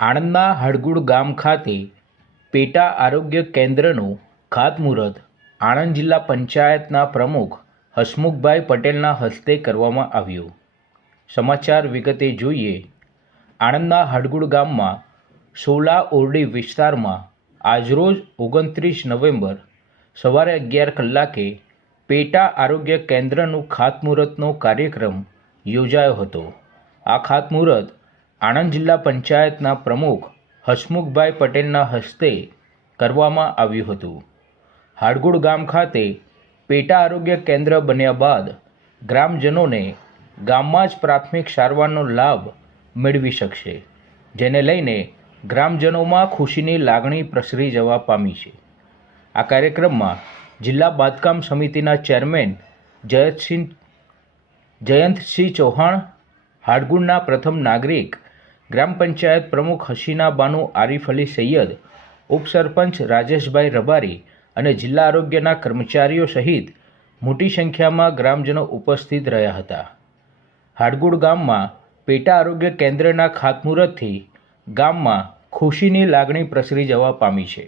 આણંદના હળગુડ ગામ ખાતે પેટા આરોગ્ય કેન્દ્રનું ખાતમુહૂર્ત આણંદ જિલ્લા પંચાયતના પ્રમુખ હસમુખભાઈ પટેલના હસ્તે કરવામાં આવ્યું. સમાચાર વિગતે જોઈએ, આણંદના હળગુડ ગામમાં સોલા ઓરડી વિસ્તારમાં આજરોજ ઓગણત્રીસ નવેમ્બર સવારે અગિયાર કલાકે પેટા આરોગ્ય કેન્દ્રનું ખાતમુહૂર્તનો કાર્યક્રમ યોજાયો હતો. આ ખાતમુહૂર્ત આણંદ જિલ્લા પંચાયતના પ્રમુખ હસમુખભાઈ પટેલના હસ્તે કરવામાં આવ્યું હતું. હાડગુડ ગામ ખાતે પેટા આરોગ્ય કેન્દ્ર બન્યા બાદ ગ્રામજનોને ગામમાં જ પ્રાથમિક સારવારનો લાભ મેળવી શકશે, જેને લઈને ગ્રામજનોમાં ખુશીની લાગણી પ્રસરી જવા પામી છે. આ કાર્યક્રમમાં જિલ્લા બાંધકામ સમિતિના ચેરમેન જયંતસિંહ જયંતસિંહ ચૌહાણ હાડગુડના પ્રથમ નાગરિક ગ્રામ પંચાયત પ્રમુખ હસીના બાનુ, આરીફ અલી સૈયદ, ઉપસરપંચ રાજેશભાઈ રબારી અને જિલ્લા આરોગ્યના કર્મચારીઓ સહિત મોટી સંખ્યામાં ગ્રામજનો ઉપસ્થિત રહ્યા હતા. હાડગુડ ગામમાં પેટા આરોગ્ય કેન્દ્રના ખાતમુહૂર્તથી ગામમાં ખુશીની લાગણી પ્રસરી જવા પામી છે.